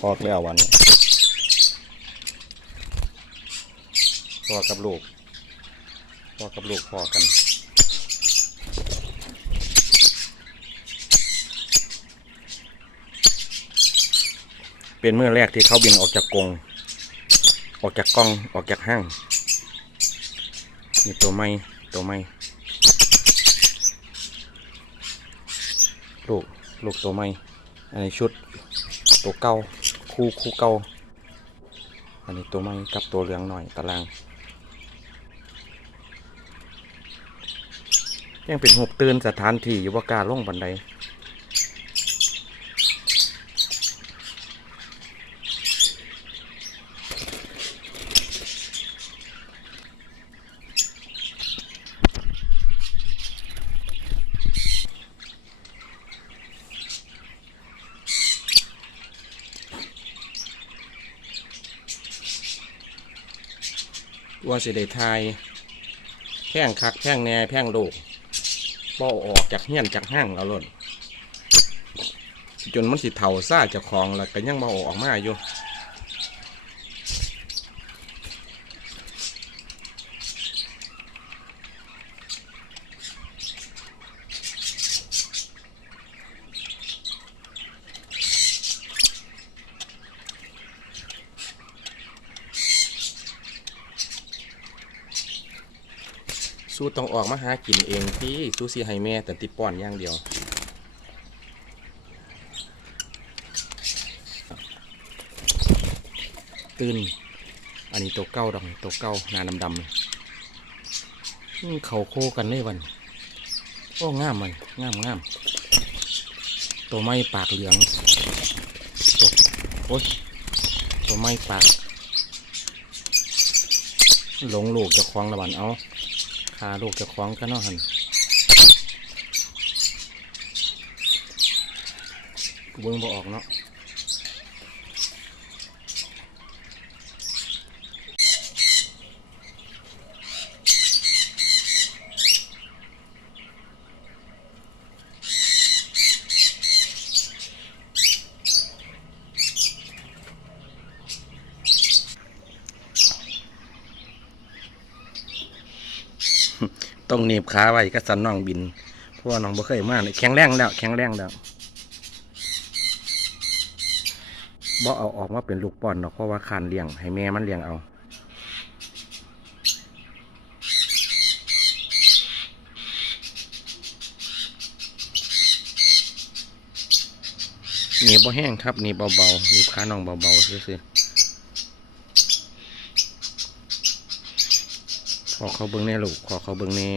พอกแล้ววันพอกับลูกพอกับลูกพอกันเป็นเมื่อแรกที่เขาบินออกจากกรงออกจากกล้องออกจากห้างนี่ตัวไม่ตัวไม่ลูก ลูกตัวไม่ อันนี้ชุดตัวเก่าคู่คู่เก่าอันนี้ตัวไม่กับตัวเหลืองหน่อยตาราง ยังเป็นหกตื่นสถานที่อยู่ว่ากล้าลงบันได ว่าสิได้ทายแพงคักแพงแน่แพงโลกป่ออกจากเฮียนจากห้างเราล่นจนมันสิเท่าซ่าจากของแล้วก็ยังมาออกมาอยู่ สู้ต้องออกมาหากินเองพี่สู้สิให้แม่แต่ติป้อนอย่างเดียวตื่นอันนี้ตัวเก้าดอกตัวเก้านาดำดำเขาโคกันเลยวันโอ้งามมันงามงามตัวไม้ปากเหลืองตัวโอ้ยตัวไม้ปาก หลงลูกจะคล้องละบันเอาาลูกจะคล้องกันเนาะหันกูเบิ้งบ่ออกเนาะ ต้องหนีบขาไว้ก็สันน้องบิน เพราะว่าน้องบ่เคยมาเลยแข็งแรงแล้ว แข็งแรงแล้วบ่เอาออกมาเป็นลูกป้อนเนาะเพราะว่าคานเลี้ยง ให้แม่มันเลี้ยงเอาหนีบบ่แห้งครับหนีบเบาๆหนีบขาน้องเบาๆซื่อๆ ขอเขาเบิ้งแน่ลูกขอเขาเบิ้งแน่